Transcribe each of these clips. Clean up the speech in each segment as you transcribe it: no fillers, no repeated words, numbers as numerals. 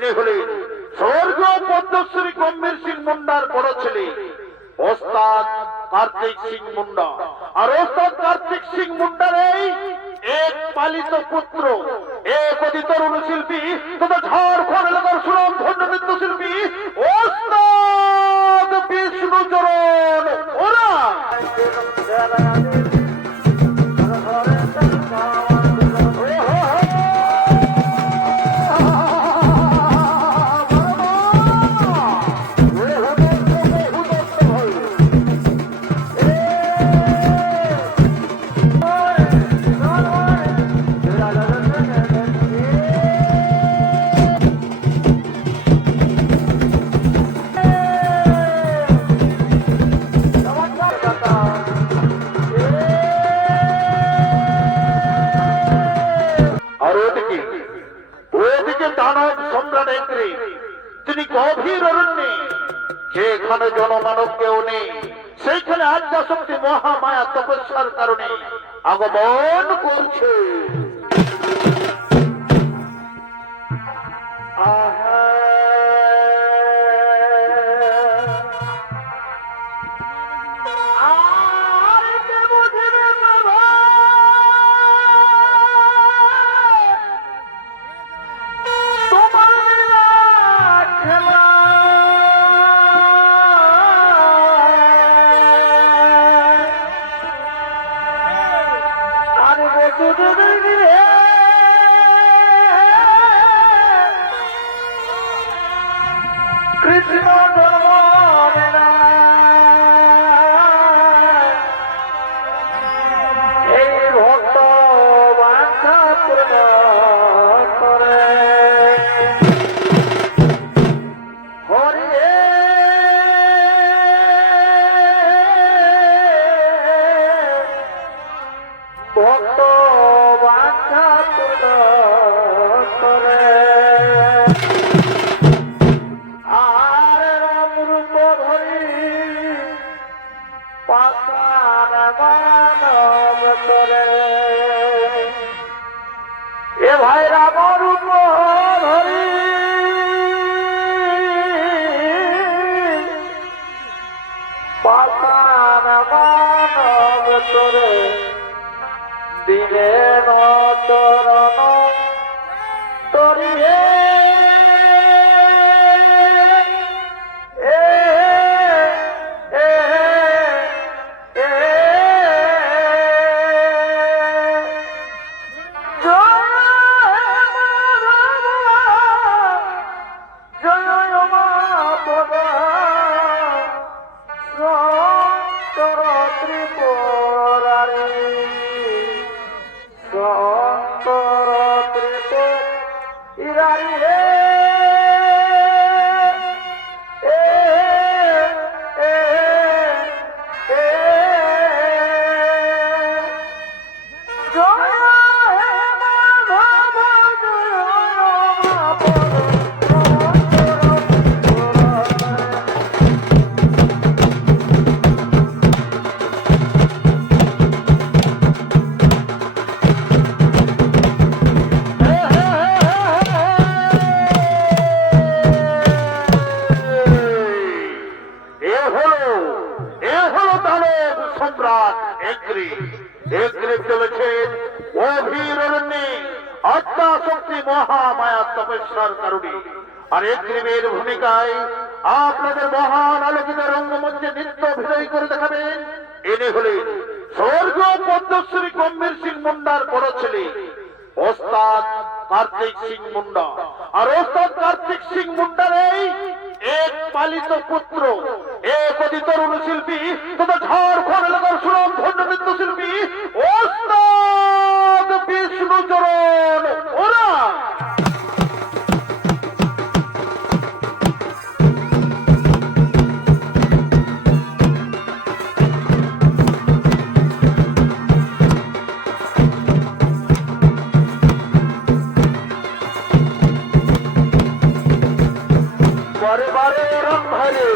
ইনি হলেন স্বর্গীয় পদ্মশ্রী গম্ভীর সিং মুন্ডার বড় ছেলে ওস্তাদ কার্তিক সিং মুন্ডা। আর ওস্তাদ কার্তিক সিং মুন্ডার এই এক পালিত পুত্র, এক অতি তরুণ শিল্পী তথা ঝাড়খণ্ড এলাকার সুনাম ধন্য নৃত্যশিল্পী ওস্তাদ বিষ্ণুচরণ ওরা। তিনি গভীর অরণ্যে, যেখানে জনমানব কেউ নেই, সেইখানে আদ্যা শক্তি মহামায়া তপস্যার কারণে আগমন করছে। কৃষ্ণ এই ভক্ত বাঞ্ছা পূর্ণ করে হরি ভক্ত বাঞ্ছা পূর্ণ করে। এ ভাই রাম রূপ ধরি পাতান মানব তোরে দিলে নচরণ তরিয়ে মহামায়া তপস্যার কারণে। আর এগ্রিমের ভূমিকায় আপনাদের মহান আলোকিত রঙ্গমঞ্চে নৃত্য অভিনয় করে দেখাবেন ইনি হলেন স্বর্গীয় পদ্মশ্রী গম্ভীর সিং মুন্ডার বড় ছেলে ওস্তাদ কার্তিক সিং মুন্ডা। আর ওস্তাদ কার্তিক সিং মুন্ডার এই এক পালিত পুত্র, এক অতি তরুণ শিল্পী তথা ঝাড়খণ্ড এলাকার সুনাম ধন্য নৃত্যশিল্পী ওস্তাদ বিষ্ণুচরণ ওরা। বারে বারে রং ভরে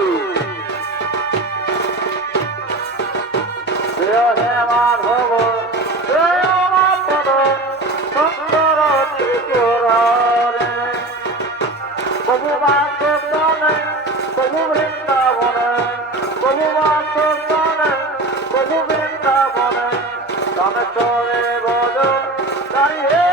মাধব প্রভু বাসনে প্রভু বৃন্দাবনে প্রভু বাসনে প্রভু বৃন্দাবনে রামেশ্বরে বজ দাঁড়িয়ে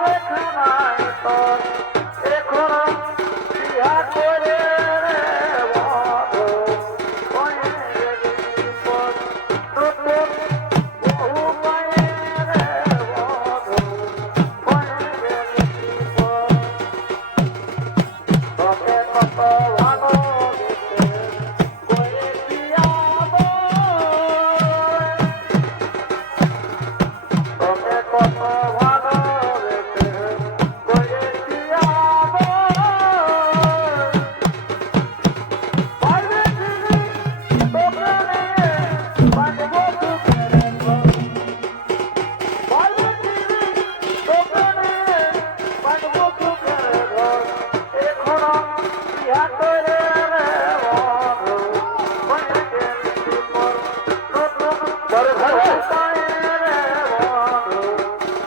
দেখা নাই তোর এখনো বিয়া করে রে বধু হয়ে গেলি পর নতুন বহু পায়ে রে বধু হয়ে গেলি পর তোকে কত ভালোবেসে করেছি তোকে কত ভালোবেসে করেছি পারবে তিনি তোকে নিয়ে বাঁচবো সুখের ঘর পারবে তিনি তোকে নিয়ে বাঁচবো সুখের ঘর এখনো বিয়া করে রে বধু হয়ে গেলি পর নতুন ঘরে ঘরে পায়ে রে বধু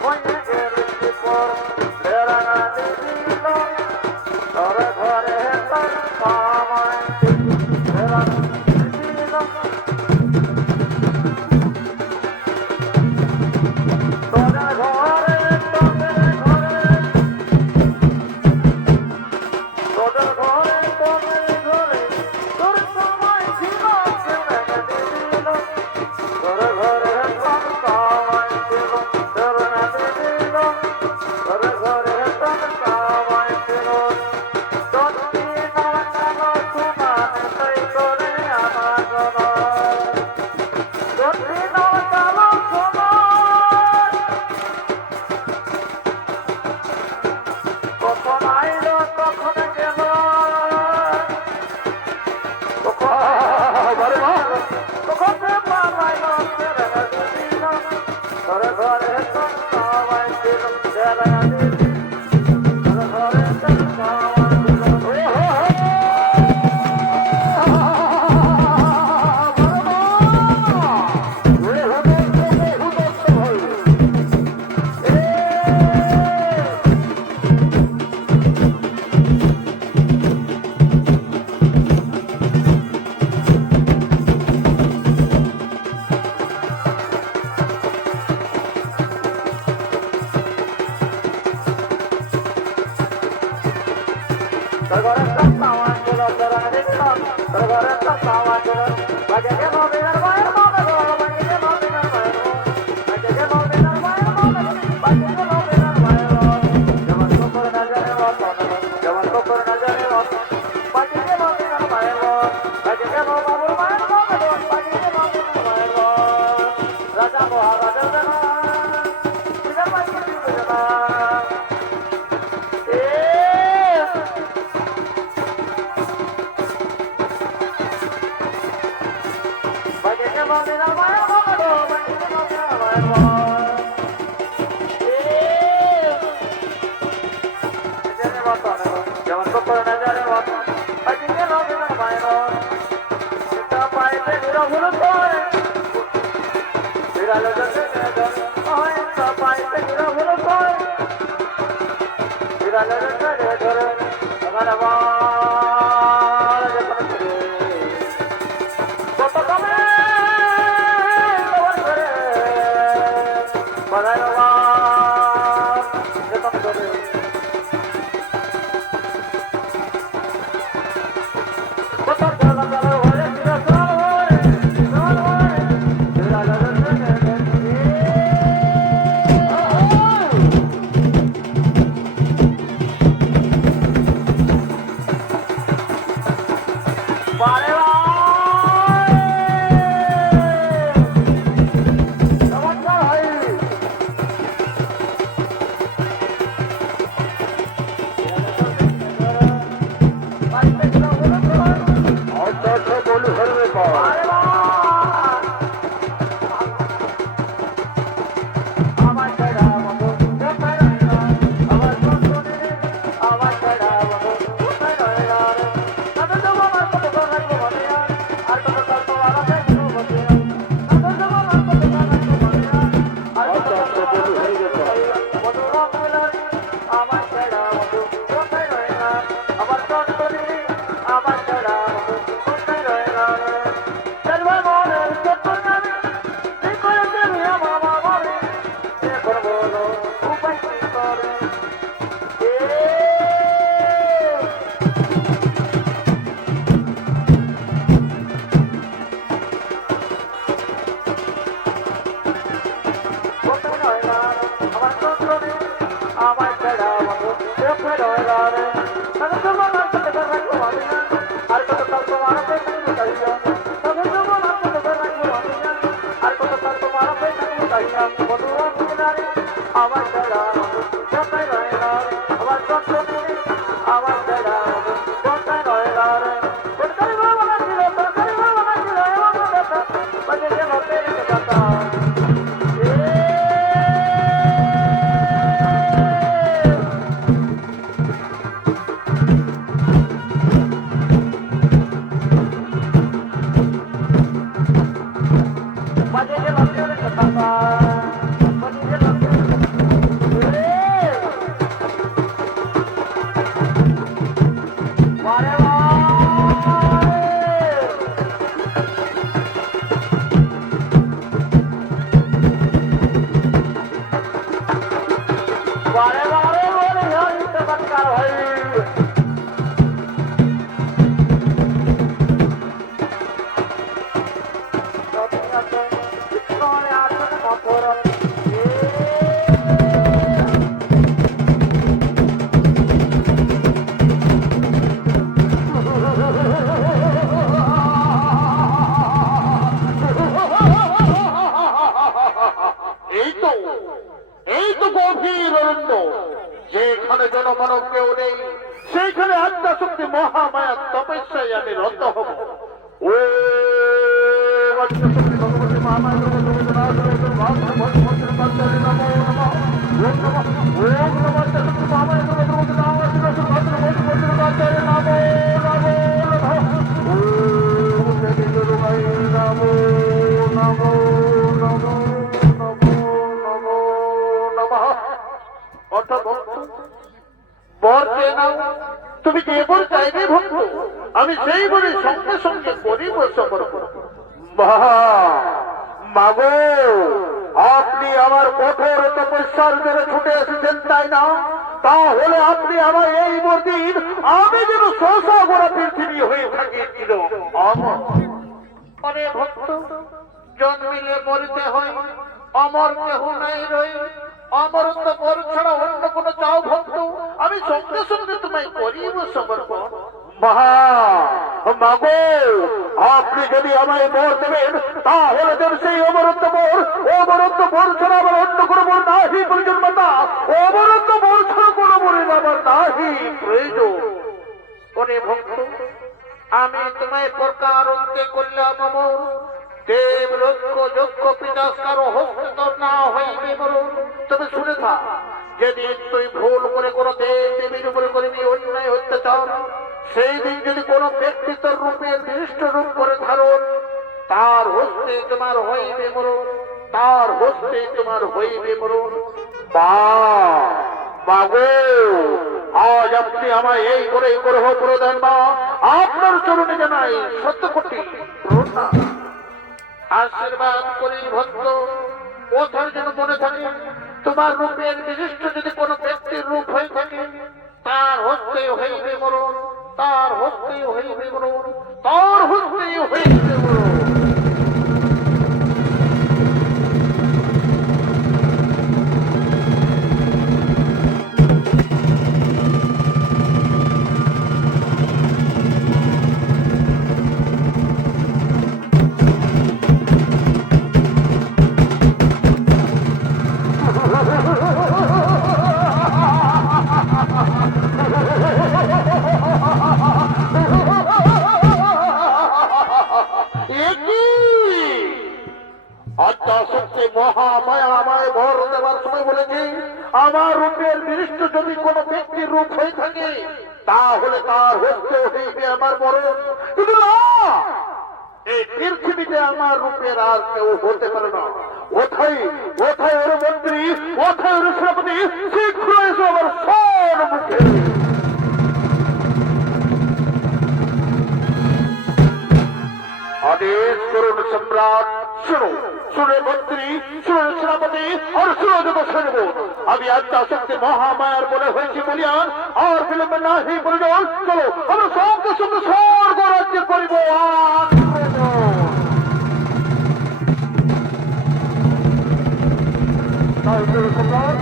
হয়ে গেলি পর ফেরা না দিল তোর ঘরে তোর কামাই ফেরা না দিল তোর ঘরে তোদের ঘরে তোদের ঘরে তোদের ঘরে তোর সময় ছিল ছেড়ে দিল তোর ঘরে তোর কামাই ছিল ছেড়ে না দিল তোর ঘরে তোর কামাই ছিল তোর দিন কালো সুমান তাই করে আমার তোর দিন কালো সুমান কখন আইলো কখন গেল কখন সে পালাইলো ছেড়ে দিল তোর ঘরে তোর কামাই ছিল ছেড়ে দিল তোর ঘরে তোর কামাই ছিল তোর ঘরে তোর কামাই ছিল ছেড়ে দিল তোর ঘরে তোর কামাই ছিল বাজে গেল বিনার মায়ের মনে গো বাজে গেল বিনার মায়ের বাজে গেল বিনার মায়ের মনে বাজে গেল বিনার মায়ের যেমন কুকুর না জানে রতন যেমন কুকুর না জানে রতন বাজে গেল বিনার মায়ের বাজে গেল বাবুর মায়ের মনে বাজে গেল বিনার মায়ের রাজা মহারাজা জানা বিনার মায়ের জানা বাজে গেল বিনার মায়ের মনে বাজে গেল বিনার মায়ের যেমন কুকুর না জানে রতন বাজে গেল বিনার মায়ের সেটা পাইতে নিরভুল করে বিড়াল হয়তো পাইতে নিরভুল করে বিড়াল ধরে আমার কত কমে তোমার ঘরে বাজায় যেতাম ধরে কত জ্বালা জ্বালা হয়ে কোথায় রয়েলা রে তবে তোমার নাম করতে রাখবো আমি না আর কত কাল তোমার পেছনে চাইয়া তবে তোমার নাম করতে রাখবো আমি না আর কত কাল তোমার পেছনে চাইয়া বন্ধুরা কিনারে আমার ছাড়া কোথায় রয়েলা রে আমার চন্দ্র আমার ছাড়া কোথায় রয়েলা রে কোথায় বাবা ছিল কোথায় বাবা ছিল এমন কথা বাজে যে মতে কথা এই তো গভীর অরণ্য যেখানে জনমানব কেউ নেই সেইখানে আত্মা শক্তি মহামায়া তপস্যায় আমি রত হব ও আত্মশক্তি ভগবতী মহামায়া তুমি যে বল চাইবে ভক্ত আমি সেই বলে সঙ্গে সঙ্গে করিব সফর মাগো আপনি আমার কঠোর তপস্যার জন্য ছুটে এসেছেন তাই না তাহলে আপনি আমার এই বদিন আমি যেন শোষা গোড়া পৃথিবী হয়ে থাকিয়েছিল অরে ভক্ত জন্মিলে মরিতে হয় অমর কেহ নাই রই অমরত্ব বর ছাড়া অন্য কোন চাও ভক্ত আমি সঙ্গে সঙ্গে তোমায় করিব সমর্পণ মাগো আপনি যদি আমায় বর দেবেন তাহলে দেব সেই অমরত্ব বর ছাড়া আমার অন্য কোনো বর নাহি প্রয়োজন মাতা অমরত্ব বর ছাড়া কোনো বরে আমার নাহি প্রয়োজন ওরে ভক্ত আমি তোমায় প্রকার অন্তে করলাম অমর দেব লক্ষ যক্ষ পিতাস কারো হস্তর না হইবে মরণ তবে শুনে থাক যেদিন তুই ভুল করে কোনো দেব দেবীর উপরে করবি অন্যায় অত্যাচার সেই দিন যদি কোনো ব্যক্তি তোর রূপের দৃষ্ট রূপ করে ধারণ তার হস্তে তোমার হইবে মরণ তার হস্তে তোমার হইবে মরণ মাগো আজ আপনি আমায় এই করে গ্রহ প্রদান মা আপনার চরণে জানাই সত্য কোটি প্রণাম আশীর্বাদ করি ভক্ত ওঠার যেন মনে থাকে তোমার রূপের বিশিষ্ট যদি কোনো ব্যক্তির রূপ হয়ে থাকে তার হস্তে হইবে মরণ তার হস্তে হইবে মরণ তার হস্তে হইবে মরণ মহামায়ামায় ভর দেওয়ার সময় বলেছে আমার রূপের বিশিষ্ট যদি কোনো ব্যক্তির রূপ হয়ে থাকে তাহলে তার হস্তে হইবে আমার মরণ কিন্তু না এই পৃথিবীতে আমার রূপের আর কেউ হতে পারে না ওঠাই ওঠাই ওর মন্ত্রী ওঠাই ওর সেনাপতি শীঘ্র এসে আমার সম্মুখে আদেশ করুন সম্রাট শুনো শুনে মন্ত্রী শুনে সেনাপতি আর শুনে যত সৈন্য আমি আত্মা শক্তি মহামায়ার বলে হয়েছি বলিয়ান আর বিলম্ব নাহি প্রয়োজন চলো আমরা সঙ্গে সঙ্গে স্বর্গ রাজ্য করিব সম্রাট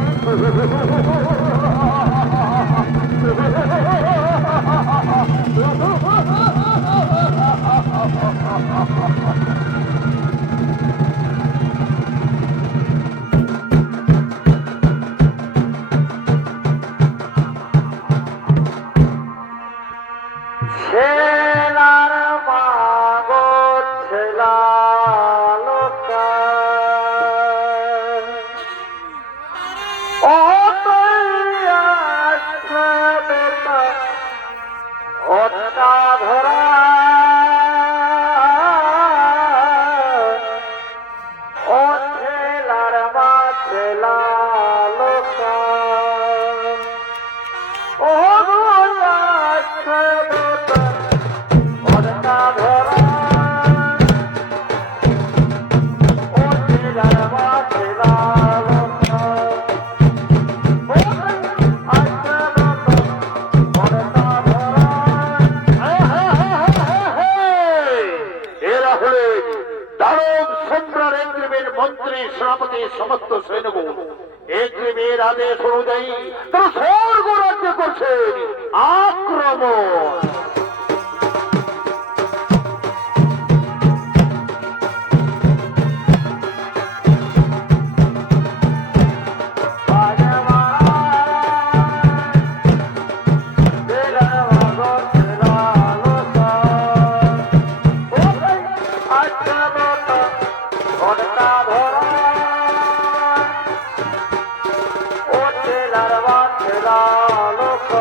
লালক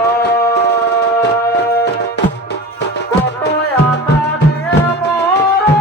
কত আশা নিয়ে মরে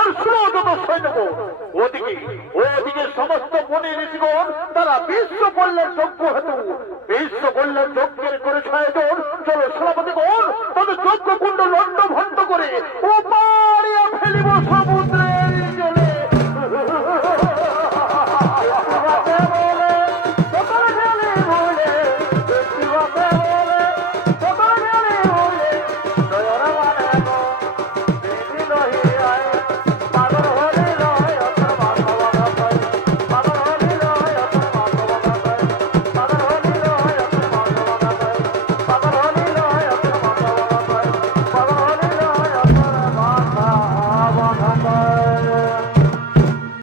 আর শুনো যত সৈন্যগণ, ওদিকে সমস্ত মুনি ঋষিগণ তারা বিশ্ব কল্যাণ যজ্ঞ হেতু বিশ্ব কল্যাণ যজ্ঞের করেছে আয়োজন। চলো সেনাপতিগণ তাদের যজ্ঞ কুণ্ড লন্ড ভণ্ড করে ও পাড়িয়া ফেলিব সমুদ্র